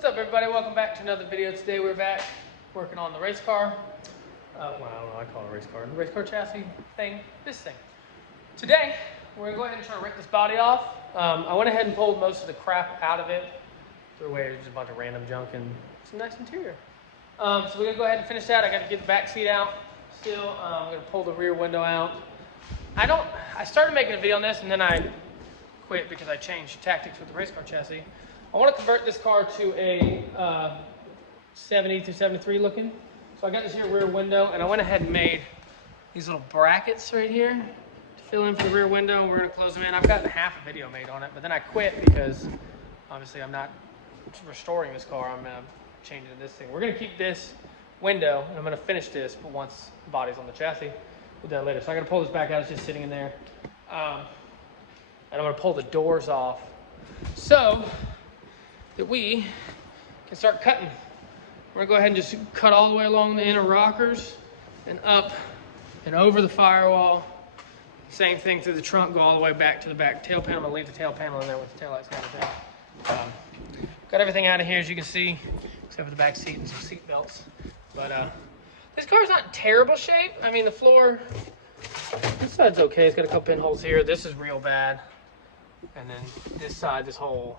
What's up, everybody? Welcome back to another video. Today we're back working on the race car. Well, I don't know, I call it a race car. The race car chassis thing, this thing. Today, we're gonna go ahead and try to rip this body off. I went ahead and pulled most of the crap out of it. Threw away just a bunch of random junk and some nice interior. So we're gonna go ahead and finish that. I gotta get the back seat out still. I'm gonna pull the rear window out. I started making a video on this and then I quit because I changed tactics with the race car chassis. I want to convert this car to a 70 to 73 looking. So I got this here rear window and I went ahead and made these little brackets right here to fill in for the rear window. We're going to close them in. I've got half a video made on it, but then I quit because obviously I'm not restoring this car. I'm going to change it to this thing. We're going to keep this window and I'm going to finish this, but once the body's on the chassis, we'll do that later. So I got to pull this back out. It's just sitting in there. And I'm going to pull the doors off so that we can start cutting. We're gonna go ahead and just cut all the way along the inner rockers and up and over the firewall. Same thing through the trunk, go all the way back to the back tail panel. I'm gonna leave the tail panel in there with the taillights and everything. Got everything out of here, as you can see, except for the back seat and some seat belts. But this car's not in terrible shape. I mean, the floor, this side's okay. It's got a couple pinholes here. This is real bad. And then this side, this whole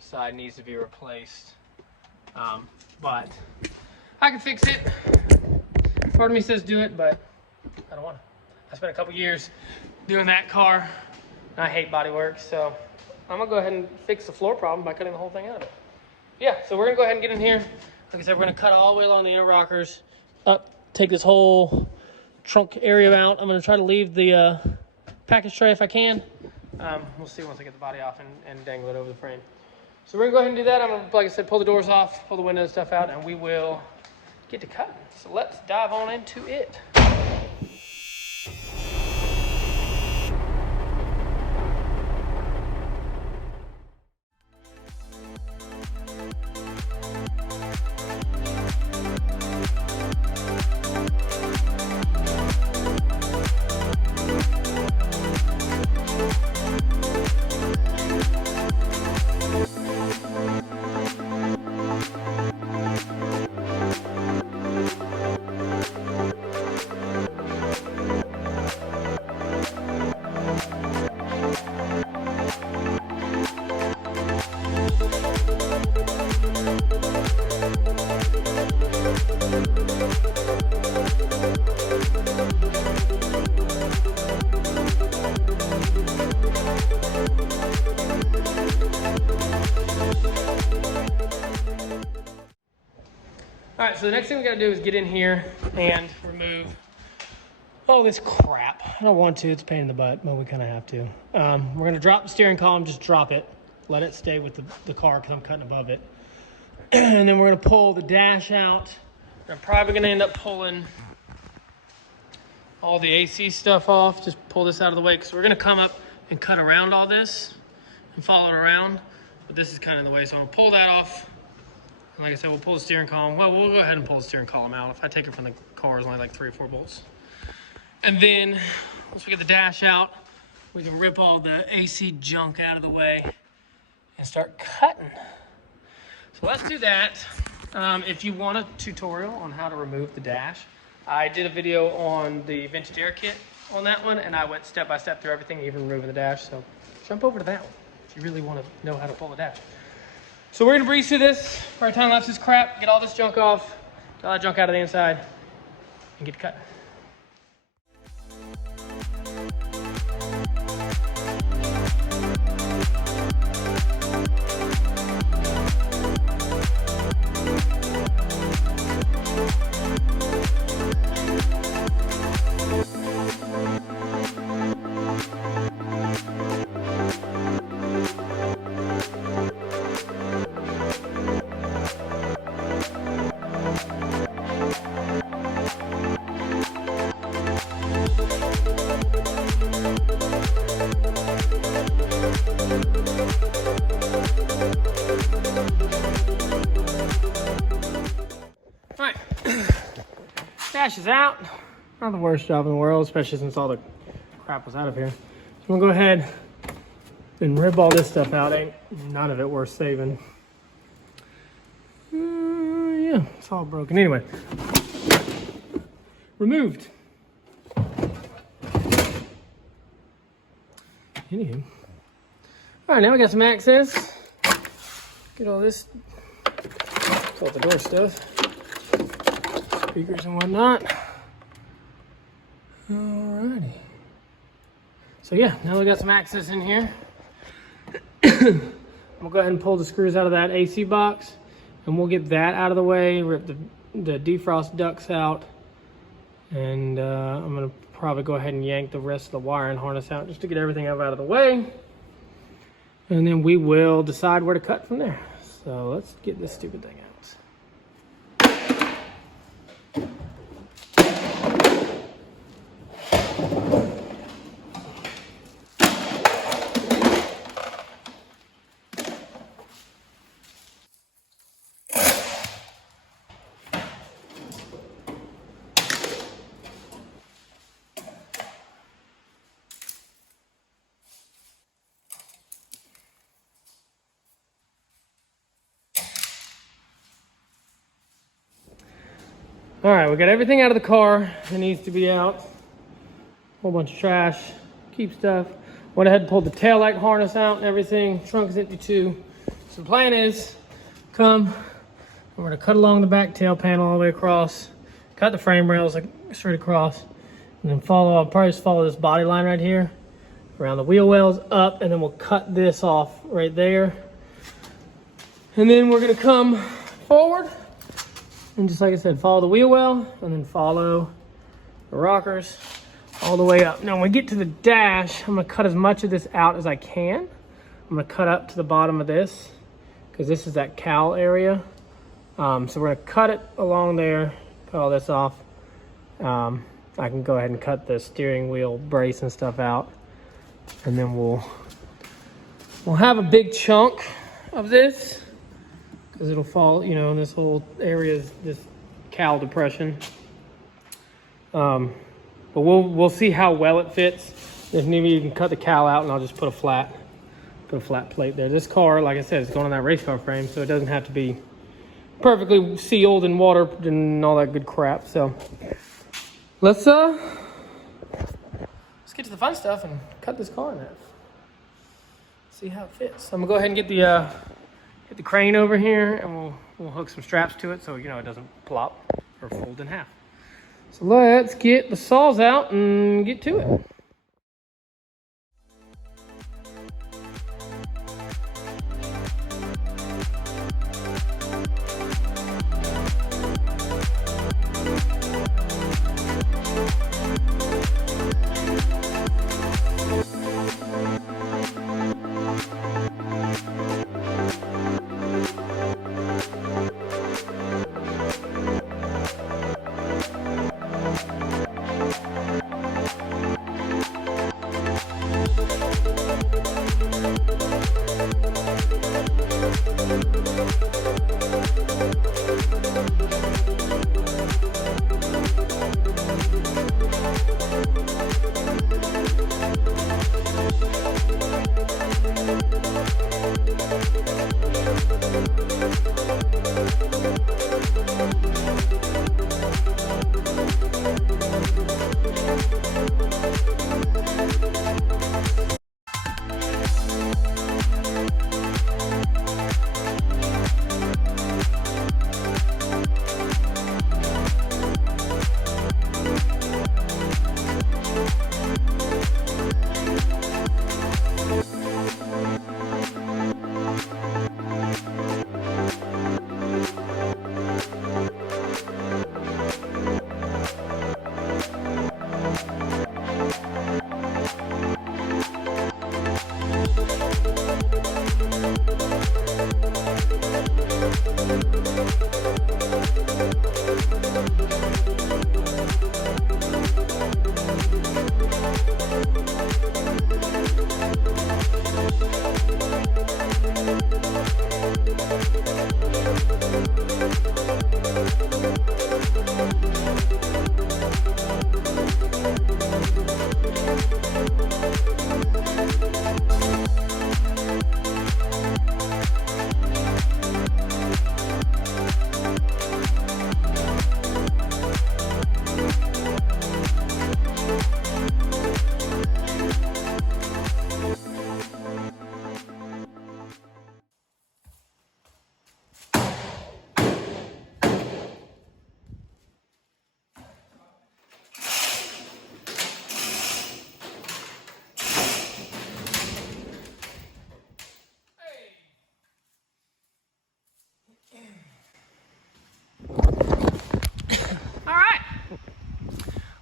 side needs to be replaced. But I can fix it. Part of me says do it, but I don't want to. I spent a couple years doing that car and I hate body work, so I'm gonna go ahead and fix the floor problem by cutting the whole thing out of it. Yeah, so we're gonna go ahead and get in here. Like I said, we're gonna cut all the way along the inner rockers up, take this whole trunk area out. I'm gonna try to leave the package tray if I can. We'll see once I get the body off and dangle it over the frame. So we're gonna go ahead and do that. I'm gonna, like I said, pull the doors off, pull the windows and stuff out, and we will get to cutting. So let's dive on into it. All right, so the next thing we gotta do is get in here and remove all this crap. I don't want to, it's a pain in the butt, but we kind of have to. We're gonna drop the steering column, just drop it. Let it stay with the car because I'm cutting above it. And then we're gonna pull the dash out. I'm probably gonna end up pulling all the AC stuff off. Just pull this out of the way because we're gonna come up and cut around all this and follow it around. But this is kind of in the way, so I'm gonna pull that off. And like I said, we'll pull the steering column. Well, we'll go ahead and pull the steering column out. If I take it from the car, it's only like 3 or 4 bolts. And then once we get the dash out, we can rip all the AC junk out of the way and start cutting. So let's do that. If you want a tutorial on how to remove the dash, I did a video on the vintage air kit on that one, and I went step by step through everything, even removing the dash. So jump over to that one if you really want to know how to pull the dash. So we're gonna breeze through this, right time lapse this crap, get all this junk off, get all that junk out of the inside, and get cutting. Dash is out. Not the worst job in the world, especially since all the crap was out of here. So I'm gonna go ahead and rip all this stuff out. Ain't none of it worth saving. yeah, it's all broken. Anyway, removed. Anywho. All right, now we got some access. Get all this, all the door stuff, speakers and whatnot. Alrighty. So yeah, now we got some access in here. We'll go ahead and pull the screws out of that AC box, and we'll get that out of the way, rip the defrost ducts out, and I'm gonna probably go ahead and yank the rest of the wiring harness out just to get everything out of the way. And then we will decide where to cut from there. So let's get this stupid thing out. All right, we got everything out of the car that needs to be out. Whole bunch of trash, keep stuff. Went ahead and pulled the taillight harness out and everything. Trunk is empty too. So the plan is, we're gonna cut along the back tail panel all the way across, cut the frame rails like straight across, and then I'll probably just follow this body line right here, around the wheel wells up, and then we'll cut this off right there. And then we're gonna come forward, and just like I said, follow the wheel well, and then follow the rockers all the way up. Now when we get to the dash, I'm gonna cut as much of this out as I can. I'm gonna cut up to the bottom of this, because this is that cowl area. So we're gonna cut it along there, cut all this off. I can go ahead and cut the steering wheel brace and stuff out. And then we'll have a big chunk of this, because it'll fall, you know, this whole area is this cowl depression. But we'll see how well it fits. If maybe you can cut the cowl out, and I'll just put a flat plate there. This car, like I said, is going on that race car frame, so it doesn't have to be perfectly sealed and water and all that good crap. So let's get to the fun stuff and cut this car in half. See how it fits. So I'm gonna go ahead and get the crane over here, and we'll hook some straps to it so you know it doesn't plop or fold in half. So let's get the saws out and get to it.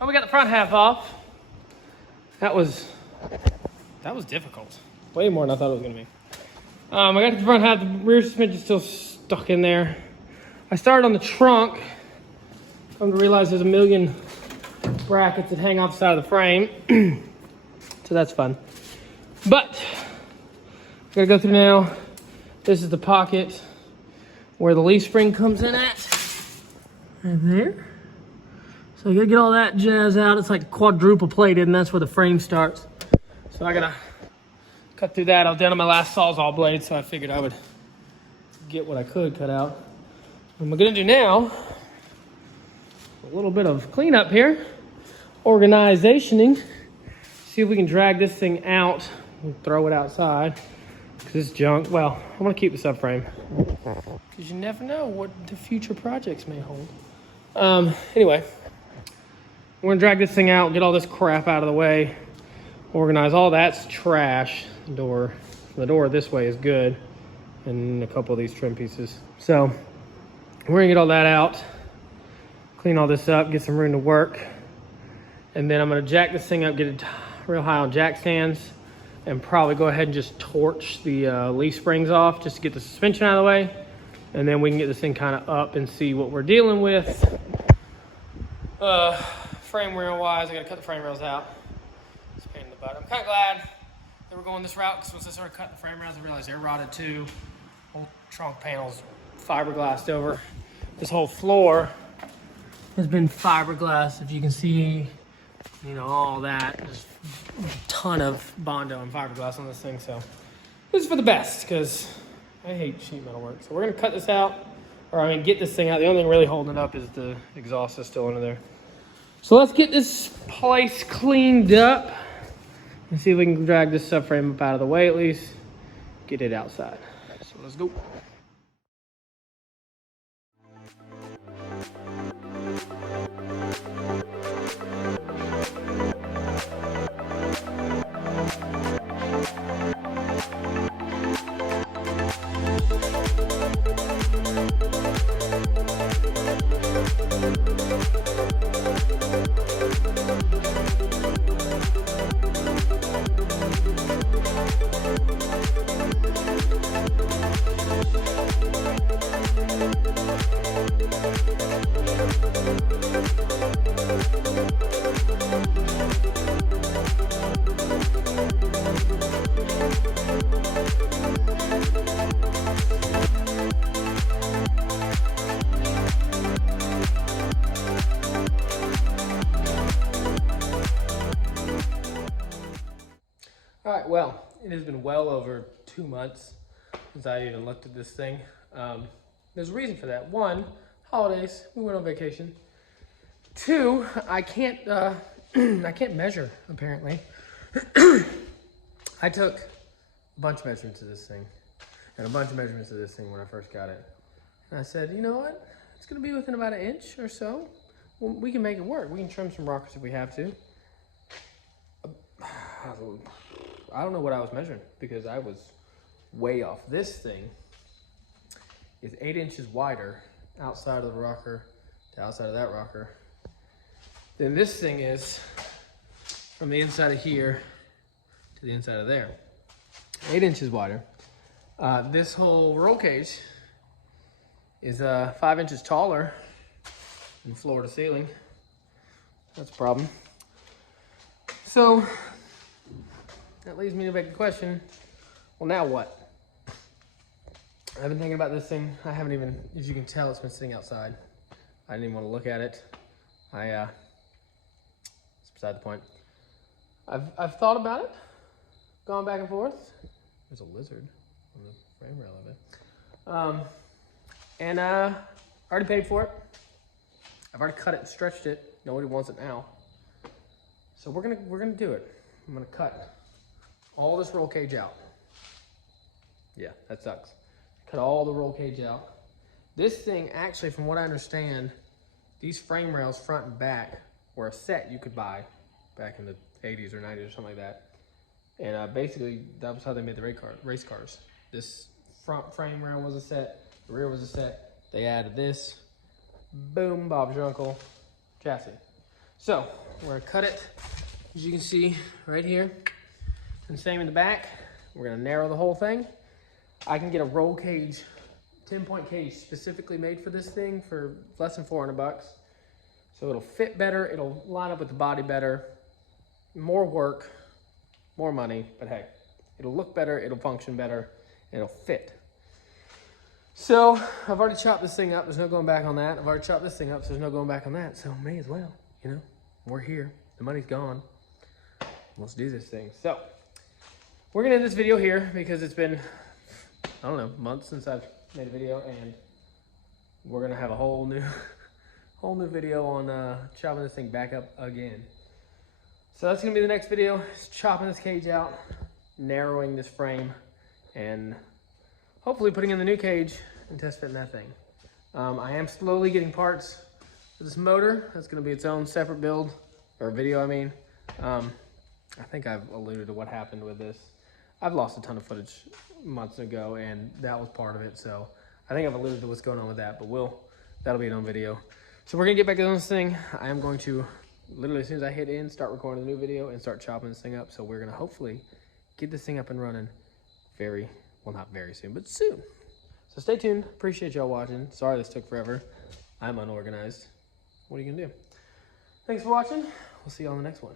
Well, we got the front half off. That was difficult. Way more than I thought it was gonna be. I got the front half, the rear suspension's still stuck in there. I started on the trunk. Come to realize there's a million brackets that hang off the side of the frame. So that's fun. But, gotta go through now. This is the pocket where the leaf spring comes in at. Right there. So you gotta get all that jazz out. It's like quadruple plated, and that's where the frame starts. So I gotta cut through that. I was down on my last Sawzall blade, so I figured I would get what I could cut out. What I'm gonna do now, a little bit of cleanup here, organizationing. See if we can drag this thing out and throw it outside. Cause it's junk. Well, I wanna keep the subframe. Cause you never know what the future projects may hold. Anyway, we're gonna drag this thing out, get all this crap out of the way, organize all that's trash. The door this way is good, and a couple of these trim pieces. So we're gonna get all that out, clean all this up, get some room to work, and then I'm gonna jack this thing up, get it real high on jack stands, and probably go ahead and just torch the leaf springs off just to get the suspension out of the way, and then we can get this thing kind of up and see what we're dealing with. Frame rail wise, I gotta cut the frame rails out. It's a pain in the butt. I'm kind of glad that we're going this route, because once I started cutting the frame rails, I realized they're rotted too. Whole trunk panel's fiberglassed over. This whole floor has been fiberglass. If you can see, you know, all that. There's a ton of Bondo and fiberglass on this thing, so this is for the best, because I hate sheet metal work. So we're gonna cut this out, or I mean get this thing out. The only thing really holding it up is the exhaust is still under there. So let's get this place cleaned up and see if we can drag this subframe up out of the way at least. Get it outside. So let's go. All right, well, it has been well over 2 months since I even looked at this thing. There's a reason for that. One, holidays, we went on vacation. Two, I can't I can't measure, apparently. I took a bunch of measurements of this thing, and a bunch of measurements of this thing when I first got it. And I said, you know what? It's gonna be within about 1 inch or so. Well, we can make it work. We can trim some rockers if we have to. I don't know what I was measuring, because I was way off. This thing is 8 inches wider outside of the rocker to outside of that rocker than this thing is from the inside of here to the inside of there. 8 inches wider. This whole roll cage is 5 inches taller than floor to ceiling. That's a problem. So that leads me to make a question. Well, now what? I've been thinking about this thing. I haven't even, as you can tell, it's been sitting outside. I didn't even want to look at it. It's beside the point. I've thought about it, gone back and forth. There's a lizard on the frame rail of it. And I already paid for it. I've already cut it and stretched it. Nobody wants it now. So we're gonna do it. I'm gonna cut all this roll cage out. Yeah, that sucks. Cut all the roll cage out. This thing, actually, from what I understand, these frame rails front and back were a set you could buy back in the 80s or 90s or something like that. And basically, that was how they made the race cars. This front frame rail was a set, the rear was a set. They added this, boom, Bob's your uncle chassis. So we're gonna cut it, as you can see right here, and same in the back. We're gonna narrow the whole thing. I can get a roll cage, 10-point cage specifically made for this thing for less than 400 bucks. So it'll fit better, it'll line up with the body better, more work, more money, but hey, it'll look better, it'll function better, and it'll fit. So I've already chopped this thing up, there's no going back on that. I've already chopped this thing up, so there's no going back on that. So may as well, you know, we're here, the money's gone. Let's do this thing. So we're gonna end this video here because it's been, I don't know, months since I've made a video, and we're gonna have a whole new video on chopping this thing back up again. So that's gonna be the next video, is chopping this cage out, narrowing this frame, and hopefully putting in the new cage and test fitting that thing. I am slowly getting parts for this motor. That's gonna be its own separate build, or video I mean. I think I've alluded to what happened with this. I've lost a ton of footage months ago, and that was part of it. So I think I've alluded to what's going on with that, but that'll be an own video. So we're gonna get back on this thing. I am going to, literally as soon as I hit in, start recording a new video and start chopping this thing up. So we're gonna hopefully get this thing up and running well, not very soon, but soon. So stay tuned. Appreciate y'all watching. Sorry this took forever. I'm unorganized. What are you gonna do? Thanks for watching. We'll see you on the next one.